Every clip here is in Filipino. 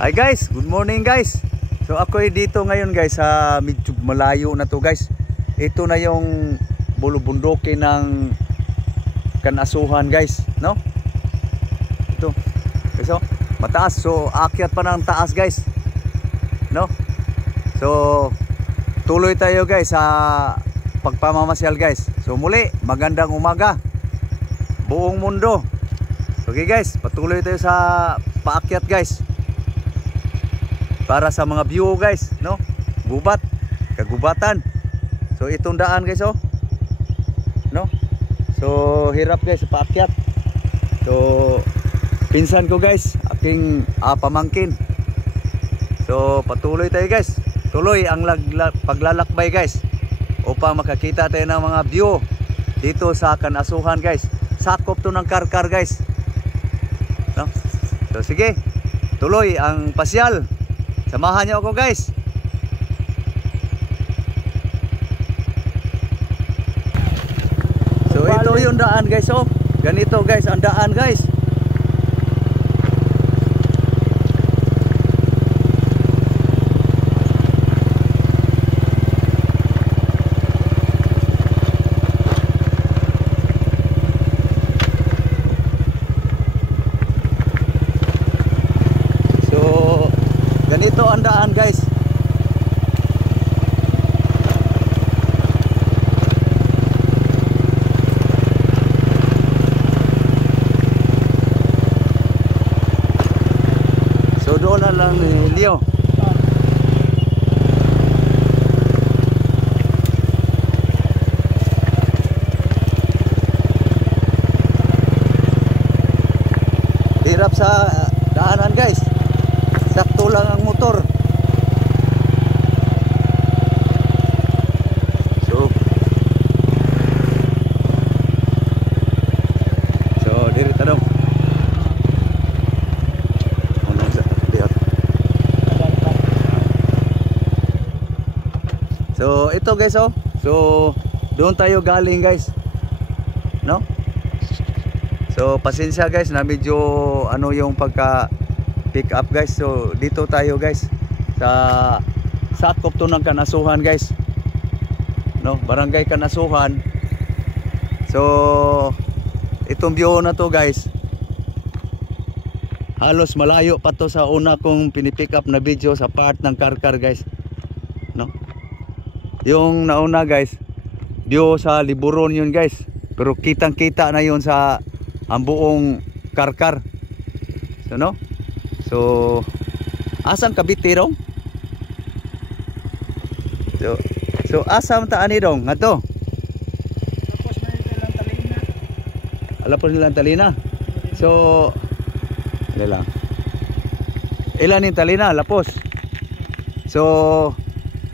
Hi guys, good morning guys. So ako ay dito ngayon guys sa medyo malayo na to guys. Ito na yung bulubundukin ng Kanasuhan guys, no? Ito. So, mataas. So akyat pa ng taas guys. No? So tuloy tayo guys sa pagpamamasyal guys. So muli, magandang umaga buong mundo. Okay guys, patuloy tayo sa paakyat guys. Para sa mga view guys, no? Gubat, kagubatan. So itong daan guys, oh. No? So hirap guys sa paakyat. So pinsan ko guys, aking pamangkin. So patuloy tayo guys. Tuloy ang paglalakbay guys upang makakita tayo ng mga view dito sa Kanasuhan guys. Sakop to ng Karkar guys. No? So sige, tuloy ang pasyal. Samahan niyo ako guys. So ito yung daan guys, oh. Ganito guys ang daan guys. Ganito ang daan guys. So doon na lang ni Leo. Hirap sa daanan guys. Sakto lang ang motor. So diri ta dong. So ito guys, oh. So doon tayo galing guys. No? So pasensya guys na medyo ano yung pagka pick up guys. So dito tayo guys sa sakop to ng Kanasuhan guys, no? Barangay Kanasuhan. So itong view na to guys, halos malayo pa to sa una kong pinipick up na video sa part ng Karkar guys, no? Yung nauna guys, view sa Liburon yun guys, pero kitang kita na yun sa ang buong Karkar. So no? So, asam Cavite dong? So asam taan ni dong? Ato? Alapos nilang Talina. So, ilan yung Talina? Alapos. So,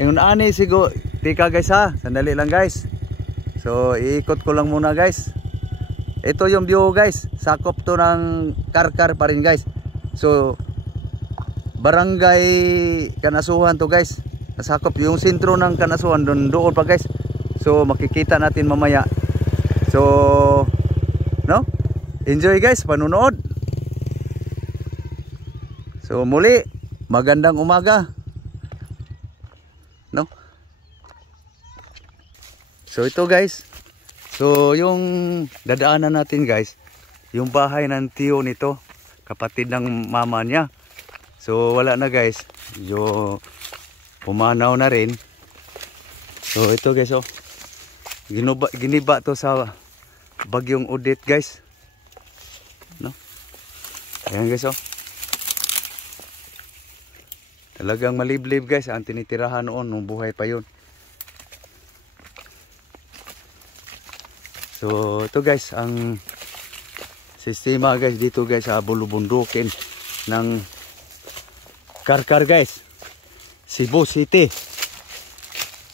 yung ani sigo, tika guys ha, sandali lang guys. So, iikot ko lang muna guys. Ito yung view guys, sakop to ng Karkar pa rin guys. So barangay Kanasuhan to guys. Nasakop yung sentro ng Kanasuhan doon pa guys. So makikita natin mamaya. So no? Enjoy guys panunood. So muli magandang umaga. No? So ito guys. So yung dadaanan natin guys, yung bahay ng tiyo nito, kapatid ng mama niya. So wala na guys, yo pumanaw na rin. So ito guys, oh, giniba to sa bagyong Odette guys, no? Ayan guys, oh, talagang maliblib guys ang tinitirahan noon nung buhay pa yun. So ito guys ang sistema guys dito guys sa bulubundukin ng Karkar guys, Cebu City.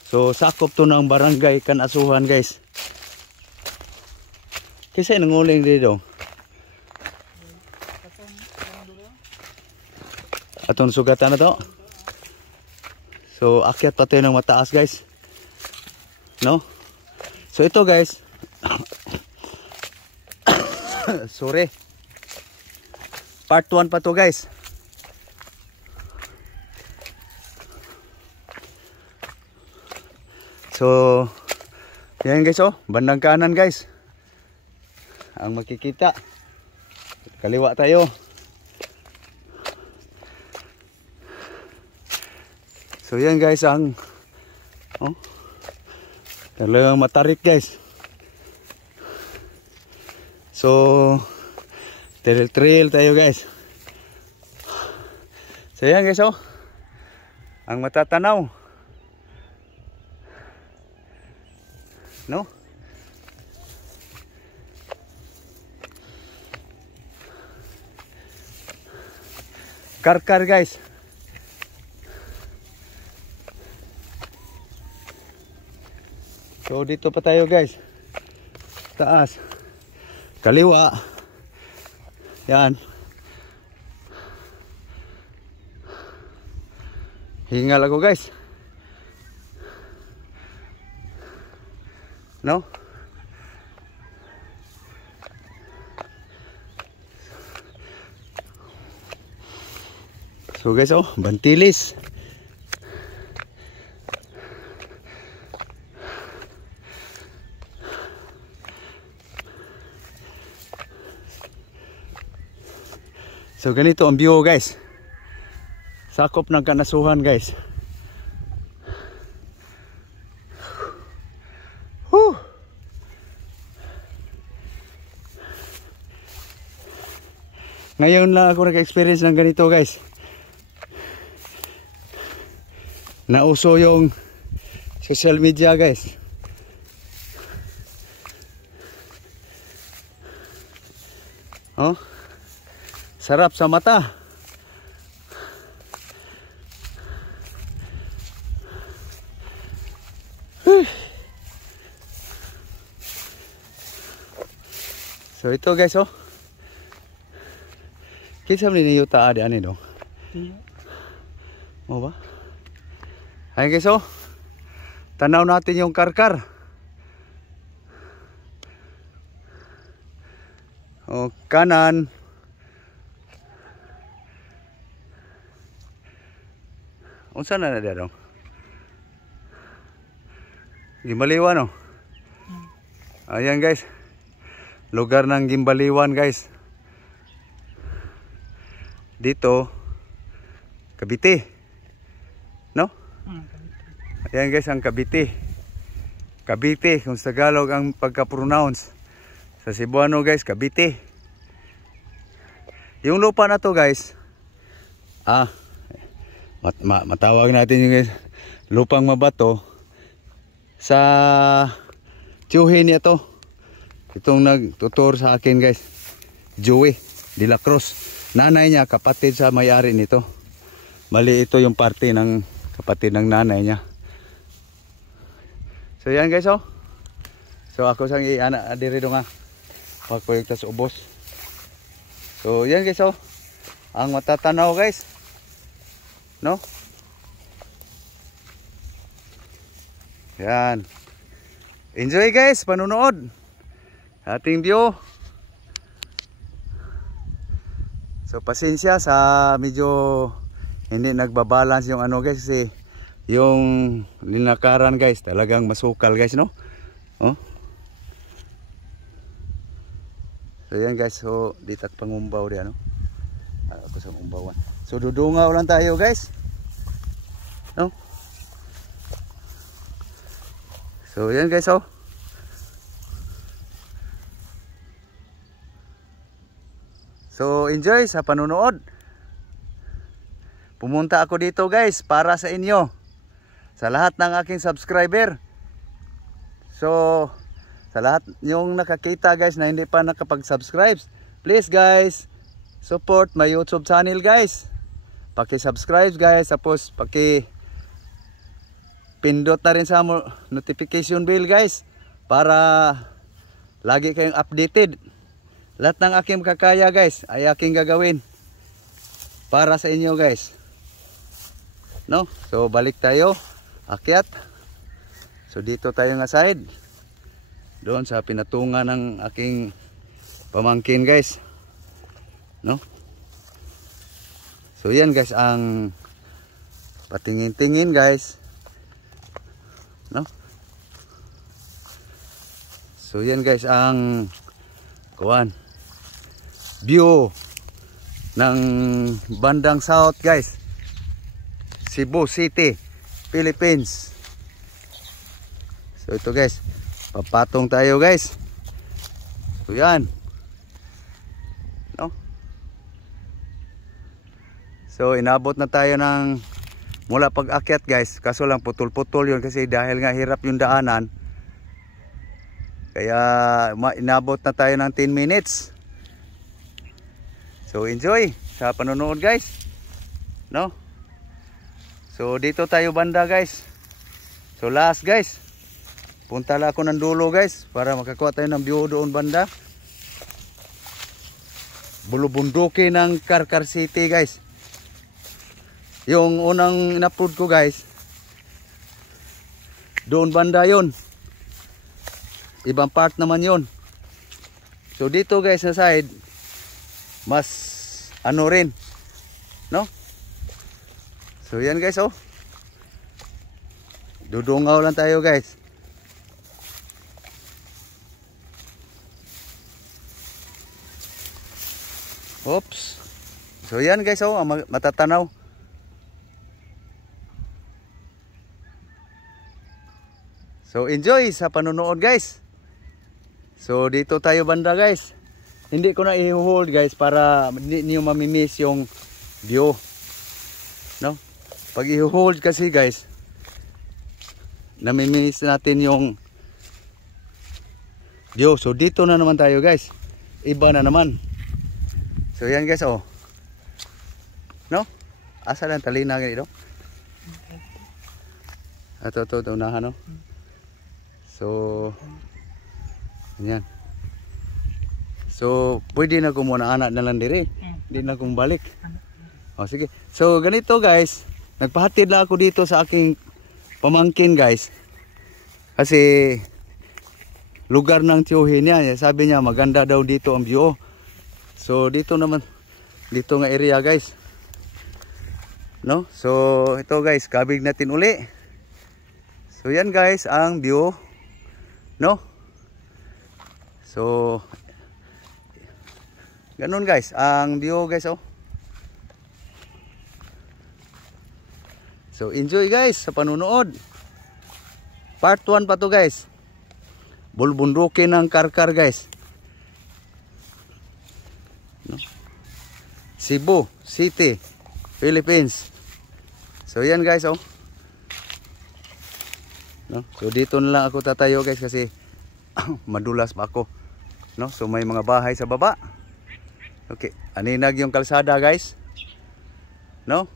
So sakop to ng barangay Kanasuhan guys. Kasi nanguling dito atong sugatan na to. So akyat pa tayo ng mataas guys, no? So ito guys sorry, part 1 pa to guys. So yan guys, oh, bandang kanan guys ang makikita. Kaliwa tayo. So yan guys ang talagang matarik guys. So trail tayo guys. So yan guys, oh, ang matatanaw, no? Karkar guys. So dito pa tayo guys. Taas. Kaliwa. Yan. Hingal ako guys. No? So guys, oh, bantilis. So ganito ang view guys. Sakop ng Kanasuhan guys. Whew. Ngayon lang ako nag-experience ng ganito guys. Nauso yung social media guys. Oh. Sarap sa mata. So ito guys, oh. Kita ni yuta ada ani dong. Mau ba? Hai guys, oh. Tanaw natin yung karkar. Oh, kanan. Unsa na dia dong? Gimbaliwan, oh. Ayan guys. Lugar ng Gimbaliwan guys. Dito Cavite. No? Ayan guys ang Cavite. Cavite kung sa Tagalog ang pagka-pronounce. Sa Cebuano guys, Cavite. Yung lupa na to guys. Matawag natin yung guys, lupang mabato. Sa tiyuhin niya to. Itong nagtutur sa akin guys, Joey de la Cruz. Nanay niya, kapatid sa may-ari nito. Mali ito yung parte ng kapatid ng nanay niya. So yan guys, oh. So ako sang i-ana diri do nga. Pagkoyektas ubos. So yan guys, oh. Ang matatanaw guys. No? Yan. Enjoy guys, panunood. Ating view. So pasensya sa medyo hindi nagbabalance yung ano guys, kasi yung linakaran guys talagang masukal guys, no? Oh. So yan guys, so ditat pangumbaw diyan, no? Ako sa umbawan. So dudungaw lang tayo guys. No? So yan guys, oh. So enjoy sa panunood. Pumunta ako dito guys para sa inyo. Sa lahat ng aking subscriber. So sa lahat yung nakakita guys na hindi pa nakapag-subscribe, please guys, support my YouTube channel guys. Paki-subscribe guys, tapos pindot na rin sa notification bell guys para lagi kayong updated. Lahat ng aking kakaya guys ay aking gagawin para sa inyo guys. No? So balik tayo, akyat. So dito tayo nga side. Doon sa pinatungan ng aking pamangkin guys. No? So yan guys ang patingin-tingin guys. No? So yan guys ang kuan view ng bandang south guys, Cebu City, Philippines. So ito guys, papatong tayo guys. So yan, no? So inabot na tayo ng mula pag-akyat guys, kaso lang putol-putol yun kasi dahil nga hirap yung daanan. Kaya inabot na tayo ng 10 minutes. So enjoy sa panonood guys, no? So dito tayo banda guys. So last guys, punta lang ako ng dulo guys para makakuha tayo ng view doon banda. Bulubunduki ng Karkar City guys. Yung unang in-upload ko guys, doon banda yon, ibang part naman yon. So dito guys sa side, mas ano rin, no? So yan guys, oh, dudungaw lang tayo guys. Oops. So yan guys, oh, matatanaw. So enjoy sa panonood guys. So dito tayo banda guys. Hindi ko na i-hold guys para hindi niyo mamimiss yung view, no? Pag i-hold kasi guys, namimiss natin yung view. So dito na naman tayo guys, iba na naman. So yan guys, oh, no? Asa lang talina ganito? Ito unahan, no? So yan. So pwede na ko muna anak na lang dire. Hindi na akong balik. O sige. So ganito guys, nagpahatid lang ako dito sa aking pamangkin guys. Kasi lugar ng tiyuhin niya, sabi niya maganda daw dito ang view. So dito naman, dito nga area guys, no? So ito guys, kabig natin uli. So yan guys ang view, no? So ganun guys ang view guys, oh. So enjoy guys sa panunood. Part 1 pa to guys. Bulbunduki ng Karkar guys, no? Cebu City, Philippines. So yan guys, oh, no? So dito na lang ako tatayo guys kasi madulas pa ako, no? So may mga bahay sa baba. Okay, aninag yung kalsada guys, no?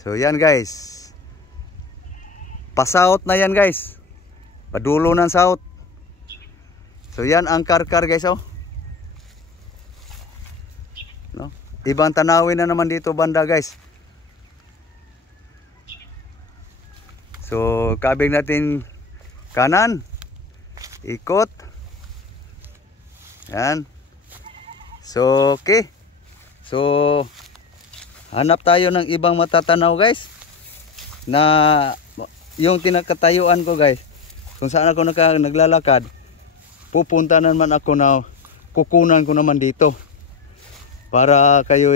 So yan guys, pa-south na yan guys, padulo ng south. So yan ang Karkar guys, oh, no? Ibang tanawin na naman dito banda guys. So kabig natin kanan, ikot, yan. So okay, so hanap tayo ng ibang matatanaw guys, na yung tinakatayuan ko guys, kung saan ako naglalakad, pupunta naman ako na kukunan ko naman dito para kayo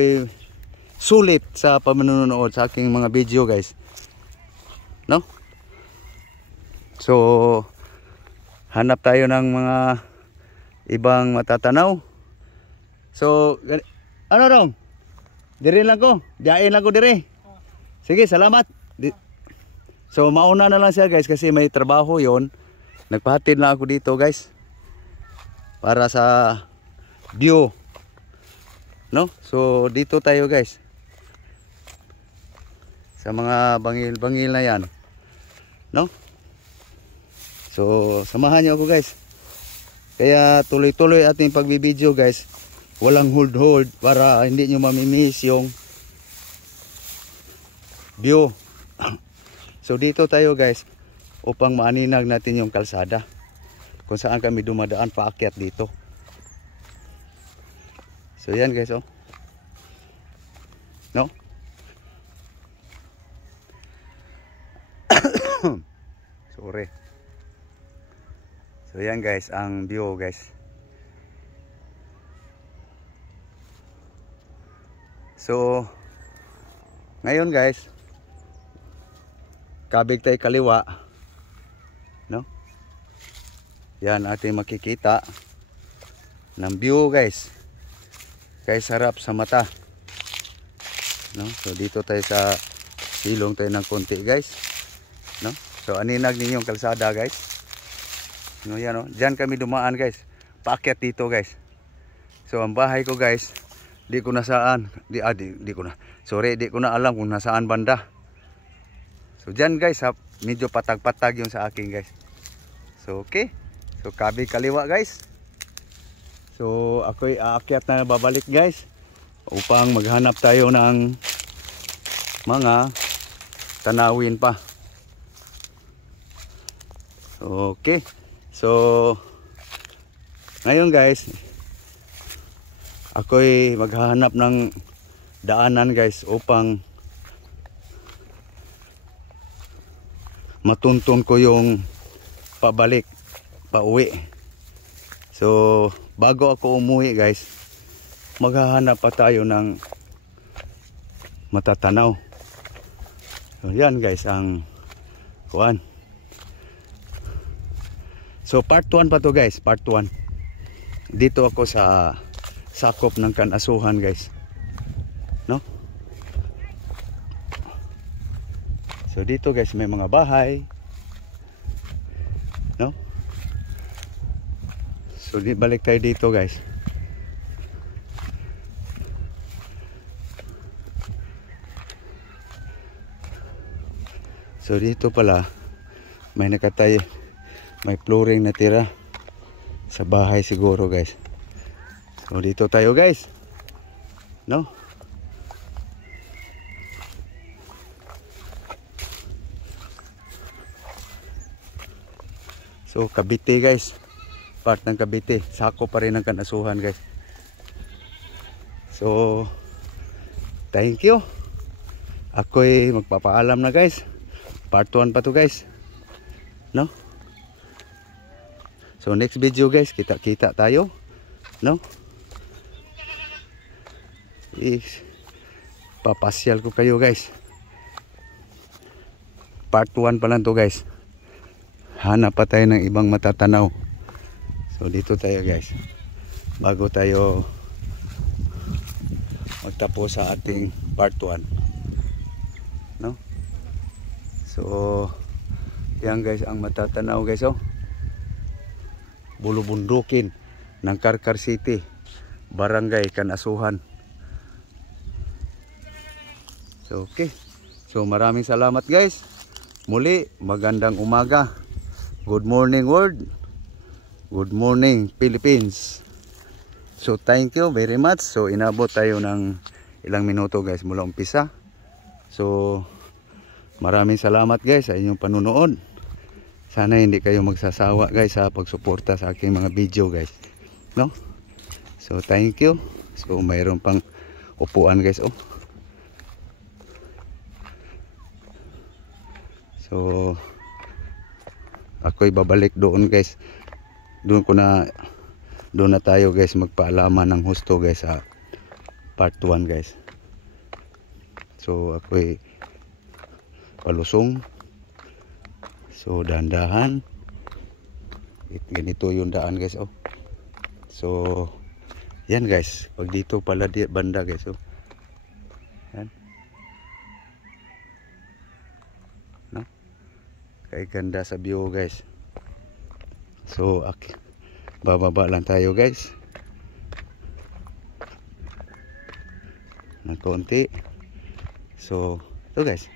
sulit sa pamanonood sa aking mga video guys, no? So hanap tayo ng mga ibang matatanaw. So ano dong, dire lang ko, diyain lang ko dire. Sige, salamat. So mauna na lang siya guys kasi may trabaho yon. Nagpahatid na ako dito guys para sa view, no? So dito tayo guys sa mga bangil-bangil na yan, no? So samahan niyo ako guys. Kaya tuloy-tuloy ating pagbibideo guys. Walang hold para hindi nyo mamimiss yung view. So dito tayo guys upang maaninag natin yung kalsada kung saan kami dumadaan paakyat dito. So yan guys, oh, no? Sorry. So yan guys ang view guys. So ngayon guys, kabig tayo kaliwa, no? Yan ating makikita ng view guys. Guys, sarap sa mata, no? So dito tayo sa silong tayo ng konti guys, no? So aninag ninyong kalsada guys, no? Yan, no? Diyan kami dumaan guys, paakyat dito guys. So ang bahay ko guys, di ko na saan, di ko na, sorry, di ko na alam kung nasaan banda. So diyan guys, medyo patag-patag yung sa akin guys. So okay, so kabig kaliwa guys. So ako'y aakyat na babalik guys, upang maghanap tayo ng mga tanawin pa. Okay, so ngayon guys, ako'y maghahanap ng daanan guys upang matuntun ko yung pabalik, pauwi. So bago ako umuwi guys, maghahanap pa tayo ng matatanaw. So yan guys ang kuan. So part 1 pa to guys, part 1. Dito ako sa sakop ng Kanasuhan guys, no? So dito guys may mga bahay, no? So balik tayo dito guys. So dito pala may nakatay, may flooring na tira sa bahay siguro guys. So dito tayo guys, no? So Cavite guys, part ng Cavite, sako pa rin ng Kanasuhan guys. So thank you. Ako'y magpapaalam na guys. Part 1 pa to guys, no? So next video guys, kita-kita tayo, no? Papasyal ko kayo guys. Part 1 pa lang to guys. Hanap pa tayo ng ibang matatanaw. So dito tayo guys, bago tayo magtapos sa ating part 1, no? So yan guys ang matatanaw guys, oh. Bulubundukin ng Karkar City, Barangay Kanasuhan. So okay, so maraming salamat guys. Muli magandang umaga. Good morning world, good morning Philippines. So thank you very much. So inabot tayo ng ilang minuto guys mula umpisa. So maraming salamat guys sa inyong panunood. Sana hindi kayo magsasawa guys sa pagsuporta sa aking mga video guys, no? So thank you. So mayroon pang upuan guys, oh. So ako'y babalik doon guys. Doon na tayo guys magpaalaman ng husto guys sa part 1 guys. So ako'y palusong. So dahan-dahan. Ganito yung daan guys, oh. So yan guys, pag dito pala banda guys, oh. Yan. No? Kaya ganda sa view guys. So bababa lang tayo guys ng konti. So ito guys.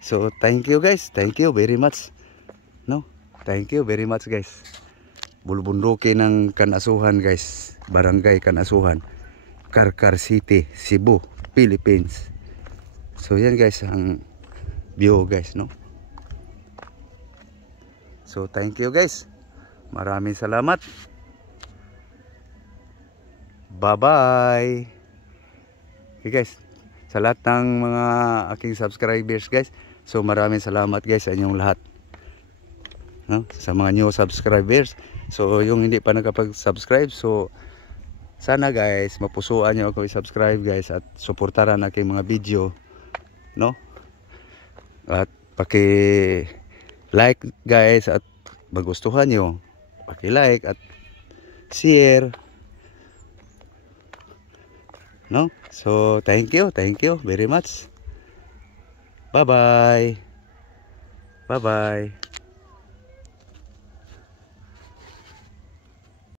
So thank you guys, thank you very much, no? Thank you very much guys. Bulubundukin ng Kanasuhan guys, Barangay Kanasuhan, Karkar City, Cebu, Philippines. So yan guys ang view guys, no? So thank you guys, maraming salamat. Bye bye. Okay guys, sa lahat ng mga aking subscribers guys, so maraming salamat guys sa inyong lahat, no? Sa mga new subscribers. So yung hindi pa nakapag-subscribe, so sana guys mapusuan nyo ako i-subscribe guys at suportaran aking mga video, no? At paki-like guys, at magustuhan nyo, paki-like at share, no? So thank you very much. Bye bye.